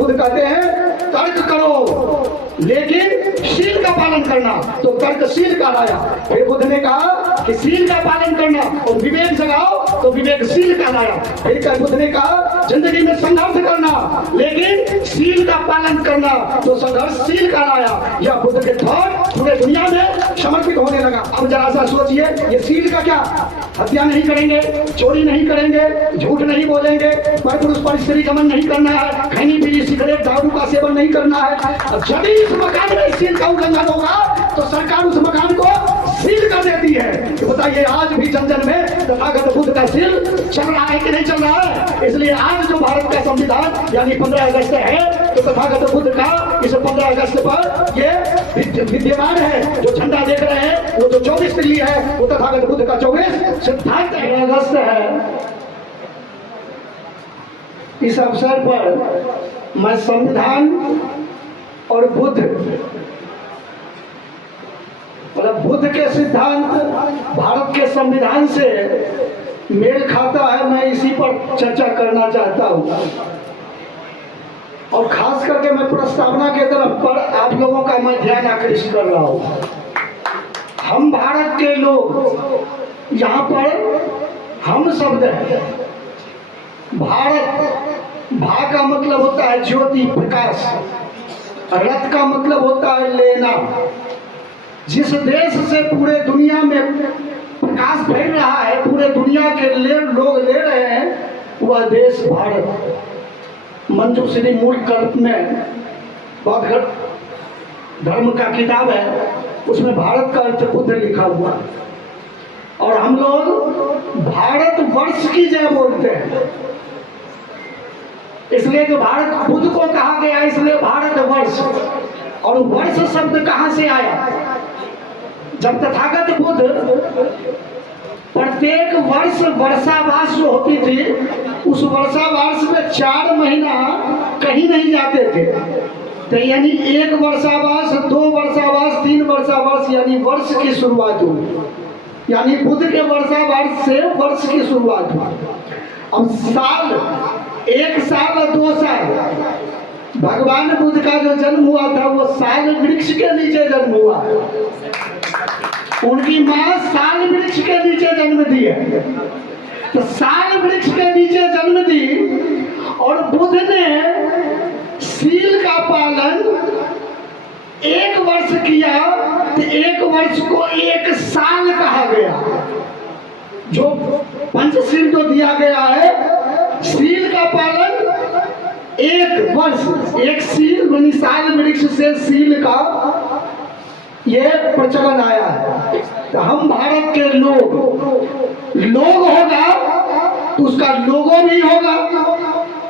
बुद्ध कहते हैं तर्क करो लेकिन शील का पालन करना, तो तर्कशील कहलाया। फिर बुद्ध ने कहा कि शील का पालन करना और विवेक जगाओ तो विवेकशील कहलाया। फिर बुद्ध ने कहा जिंदगी में संघर्ष करना लेकिन शील का पालन करना तो संघर्षशील कहलाया। यह बुद्ध के थॉट पूरे दुनिया में समर्पित होने लगा। अब जरा सा सोचिए, ये शील का क्या? हत्या नहीं करेंगे, चोरी नहीं करेंगे, झूठ नहीं बोलेंगे, परपुरुष पर स्त्री गमन नहीं करना है, खैनी बीड़ी सिगरेट दारू का सेवन नहीं करना है। जब इस मकान में सील का उल्लंघन होगा तो सरकार उस मकान को सील कर देती है। तो बताइए आज भी जन जन में तथागत बुद्ध का सील चल रहा है कि नहीं चल रहा है? इसलिए आज जो भारत का संविधान यानी 15 अगस्त है तो तथागत बुद्ध का इस 15 अगस्त पर ये विद्यमान है। जो झंडा देख रहे हैं वो जो 24 तिल्ली है वो तथागत बुद्ध का 24 सिद्धांत है। अगस्त है। इस अवसर पर मैं संविधान और बुद्ध मतलब बुद्ध के सिद्धांत भारत के संविधान से मेल खाता है, मैं इसी पर चर्चा करना चाहता हूं। और खास करके मैं प्रस्तावना के तरफ पर आप लोगों का मैं ध्यान आकृष्ट कर रहा हूं। हम भारत के लोग यहाँ पर हम शब्द है। भारत, भा का मतलब होता है ज्योति प्रकाश, रथ का मतलब होता है लेना। जिस देश से पूरे दुनिया में प्रकाश फैल रहा है, पूरे दुनिया के लोग ले रहे हैं, वह देश भारत। मंजूश्री मूल कल्प में बौद्ध धर्म का किताब है, उसमें भारत का अर्थ बुद्ध लिखा हुआ है। और हम लोग भारत वर्ष की जय बोलते हैं, इसलिए जो भारत बुद्ध को कहा गया इसलिए भारत वर्ष। और वर्ष शब्द कहां से आया? जब तथागत बुद्ध प्रत्येक वर्ष वर्षावास जो होती थी, उस वर्षावास में 4 महीना कहीं नहीं जाते थे। तो यानी 1 वर्षावास, 2 वर्षावास, 3 वर्षावास यानी वर्ष की शुरुआत हुई। यानी बुद्ध के वर्षावास से वर्ष की शुरुआत हुई। अब साल, 1 साल और 2 साल। भगवान बुद्ध का जो जन्म हुआ था वो साल वृक्ष के नीचे जन्म हुआ। उनकी माँ साल वृक्ष के नीचे जन्म दी है, तो साल वृक्ष के नीचे जन्म दी। और बुद्ध ने सील का पालन 1 वर्ष किया तो 1 वर्ष को 1 साल कहा गया। जो पंचशील जो दिया गया है, सील का पालन 1 वर्ष, 1 सील यानी साल वृक्ष से सील का ये प्रचलन आया है। तो हम भारत के लोग होगा तो उसका लोगो भी होगा।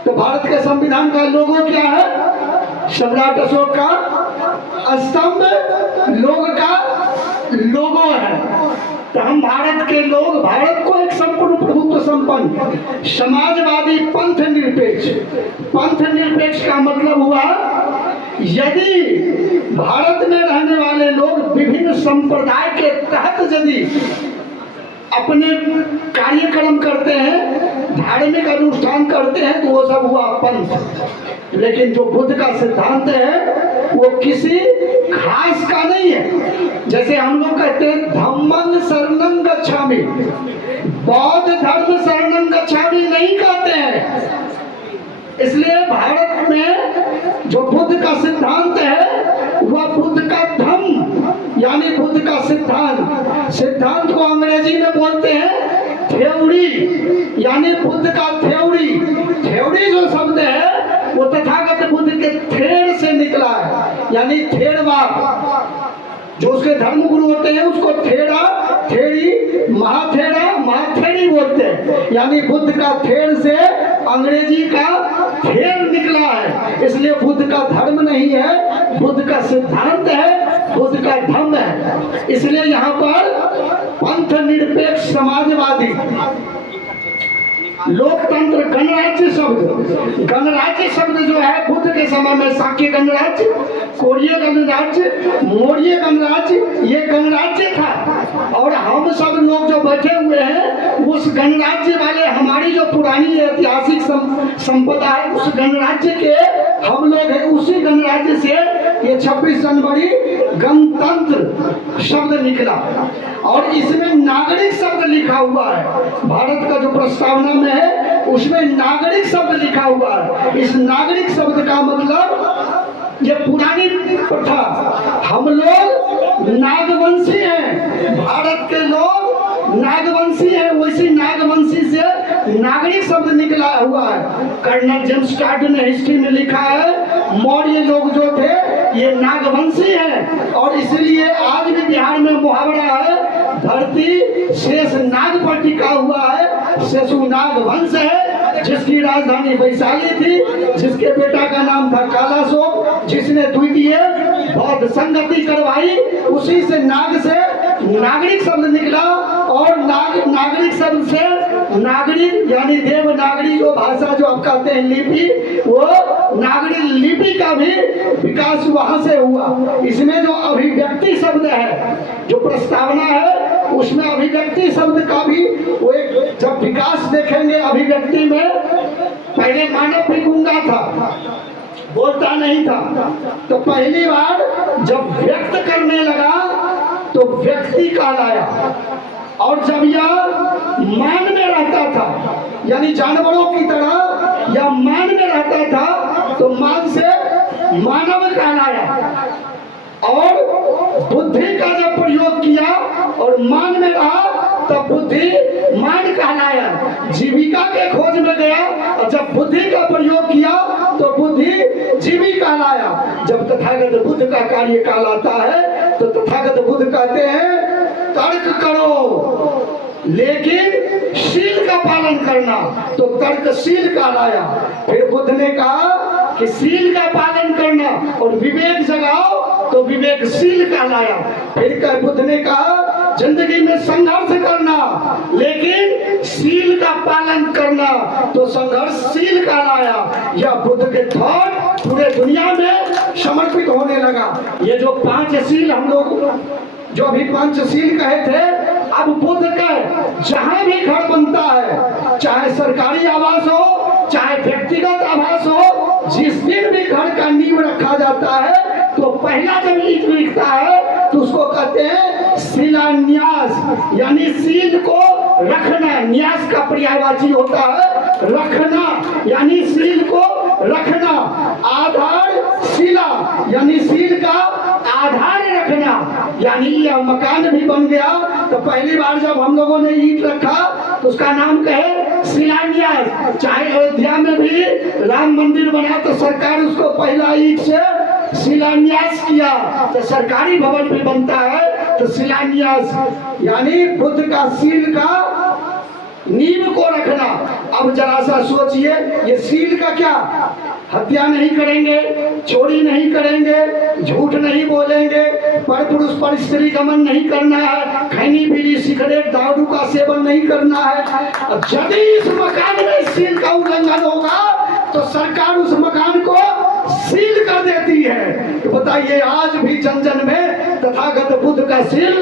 तो भारत के संविधान का लोगो क्या है? सम्राट अशोक का स्तंभ लोग का लोगो है। तो हम भारत के लोग, भारत को एक संपूर्ण प्रभुत्व संपन्न समाजवादी पंथ निरपेक्ष, पंथ निरपेक्ष का मतलब हुआ यदि भारत में रहने वाले लोग विभिन्न संप्रदाय के तहत यदि अपने कार्यक्रम करते हैं, धार्मिक अनुष्ठान करते हैं, तो वो सब हुआ पंथ। लेकिन जो बुद्ध का सिद्धांत है वो किसी खास का नहीं है। जैसे हम लोग कहते हैं धम्मं शरणं गच्छामि, बौद्ध धर्म शरणं गच्छामि नहीं कहते हैं। इसलिए भारत में जो बुद्ध का सिद्धांत है वह बुद्ध का धम्म यानी बुद्ध का सिद्धांत, सिद्धांत को अंग्रेजी में बोलते हैं थ्योरी, यानी बुद्ध का थ्योरी। थ्योरी जो शब्द है वो तथागत बुद्ध के थेड़ से निकला है, यानी थेड़वाद। जो उसके धर्म गुरु होते हैं उसको थेड़ा, थेड़ी, महाथेड़ा, महाथेड़ी बोलते हैं। यानी बुद्ध का थेड़ से अंग्रेजी का थेड़ निकला है। इसलिए बुद्ध का धर्म नहीं है, बुद्ध का सिद्धांत है, बुद्ध का धम्म है। इसलिए यहाँ पर पंथ निरपेक्ष समाजवादी, लोकतंत्र, गणराज्य शब्द जो है बुद्ध के समय में शाक्य गणराज्य, कोरिय गणराज्य, मौर्य गणराज्य, ये गणराज्य था। और हम सब लोग जो बैठे हुए हैं उस गणराज्य वाले, हमारी जो पुरानी ऐतिहासिक संपदा है उस गणराज्य के हम लोग हैं। उसी गणराज्य से ये 26 जनवरी गणतंत्र शब्द निकला और इसमें नागरिक शब्द लिखा हुआ है। भारत का जो प्रस्तावना में है उसमें नागरिक शब्द लिखा हुआ है। इस नागरिक शब्द का मतलब ये पुरानी प्रथा, हम लोग नागवंशी हैं, भारत के लोग नागवंशी है, वैसी नागवंशी से नागरिक शब्द निकला हुआ है। कर्नल जेम्स टार्ड ने हिस्ट्री में लिखा है मौर्य लोग जो थे ये नागवंशी है। और इसलिए आज भी बिहार में मुहावरा है, धरती शेष नाग पर टिका हुआ है, शेषुनाग वंश है। जिसकी राजधानी वैशाली थी, जिसके बेटा का नाम था कालाशोक, जिसने द्वितीय बौद्ध संगति करवाई, उसी से नाग से नागरिक शब्द निकला। और नागरिक शब्द से नागरिक यानी देवनागरी जो भाषा जो आप कहते हैं लिपि, वो नागरिक लिपि का भी विकास वहां से हुआ। इसमें जो अभिव्यक्ति शब्द है, जो प्रस्तावना है उसमें अभिव्यक्ति शब्द का भी वो एक जब विकास देखेंगे अभिव्यक्ति में, पहले मानव भी गूंगा था, बोलता नहीं था, तो पहली बार जब व्यक्त करने लगा तो व्यक्ति कहलाया। और जब यह मान में रहता था यानी जानवरों की तरह या मान में रहता था तो मान से मानव कहलाया। और बुद्धि का जब प्रयोग किया और मान में रहा तब बुद्धि मान कहलाया। जीविका के खोज में गया और जब बुद्धि का प्रयोग किया तो बुद्धि जीवी कहलाया। जब तथागत बुद्ध का कार्य कहलाता है तो तथागत बुद्ध कहते हैं तर्क करो लेकिन शील का पालन करना, तो तर्कशील कहलाया। फिर बुद्ध ने कहा कि शील का पालन करना और विवेक जगाओ तो विवेकशील कहलाया। फिर बुद्ध ने कहा जिंदगी में संघर्ष करना लेकिन शील का पालन करना तो संघर्षशील कहलाया। यह बुद्ध के थॉट पूरे दुनिया में समर्पित होने लगा। ये जो 5 शील हम लोग जो अभी पंचशील कहे थे, अब बुद्ध का जहां भी घर बनता है, चाहे सरकारी आवास हो चाहे व्यक्तिगत आवास हो, जिस दिन भी घर का नींव रखा जाता है तो पहला जब ईंट दिखता है तो उसको कहते हैं शिलान्यास, यानी शील को रखना। न्यास का पर्यायवाची होता है रखना, यानी शील को रखना। आधार शिला यानी शील का आधार रखना, यानी यह मकान भी बन गया तो पहली बार जब हम लोगों ने ईंट रखा तो उसका नाम कहे शिलान्यास। चाहे अयोध्या में भी राम मंदिर बना तो सरकार उसको पहला ईंट से शिलान्यास किया, तो सरकारी भवन भी बनता है तो शिलान्यास, यानी बुद्ध का शील का नींव को रखना। अब जरा सा सोचिए, ये शील का क्या, हत्या नहीं करेंगे, चोरी नहीं करेंगे, झूठ नहीं बोलेंगे, पर पुरुष पर स्त्री गमन नहीं करना है, खैनी बीड़ी सिगरेट दारू का सेवन नहीं करना है। यदि इस मकान में शील का उल्लंघन होगा तो सरकार उस मकान को सील कर देती है। तो बताइए आज भी जन जन में तथागत बुद्ध का शील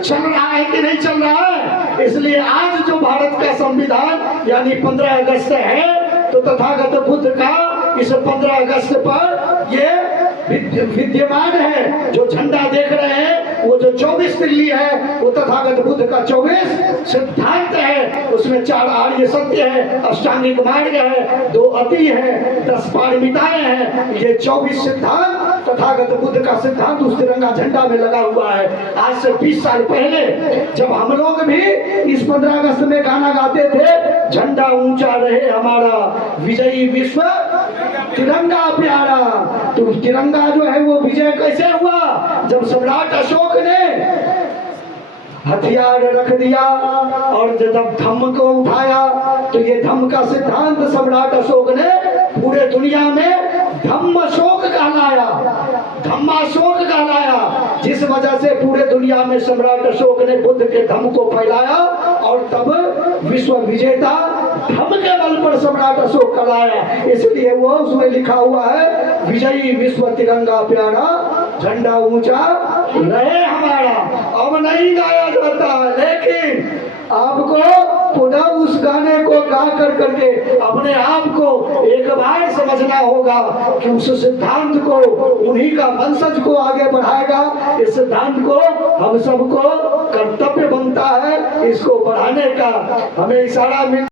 चल रहा है कि नहीं चल रहा है। इसलिए आज जो भारत का संविधान यानी 15 अगस्त है तो तथागत बुद्ध का इस 15 अगस्त पर ये विद्यमान है। जो झंडा देख रहे हैं वो जो 24 दिल्ली है वो तथागत बुद्ध का 24 सिद्धांत है। उसमें 4 आर्य सत्य है, अष्टांगिक मार्ग है, 2 अति है, 10 पारमिताएं हैं। ये 24 सिद्धांत तथागत बुद्ध का सिद्धांत उस तिरंगा झंडा में लगा हुआ है। आज से 20 साल पहले जब हम लोग भी इस 15 अगस्त में गाना गाते थे, झंडा ऊंचा रहे हमारा विजयी विश्व तिरंगा प्यारा, तो तिरंगा जो है वो विजय कैसे हुआ, जब सम्राट अशोक ने हथियार रख दिया और जब धम्म को उठाया तो ये धम्म का सिद्धांत सम्राट अशोक ने पूरे दुनिया में धम्माशोक कहलाया, धम्माशोक कहलाया, जिस वजह से पूरे दुनिया में सम्राट अशोक ने बुद्ध के धम्म को फैलाया और तब विश्व विजेता धम्म के बल पर सम्राट अशोक कहलाया। इसलिए वो उसमें लिखा हुआ है विजयी विश्व तिरंगा प्यारा, झंडा ऊंचा रहे हमारा। अब नहीं गाया जाता, लेकिन आपको पुनः उस गाने को गा कर करके अपने आप को एक बार समझना होगा कि उस सिद्धांत को, उन्हीं का वंशज को आगे बढ़ाएगा। इस सिद्धांत को हम सबको कर्तव्य बनता है इसको बढ़ाने का। हमें इशारा मिल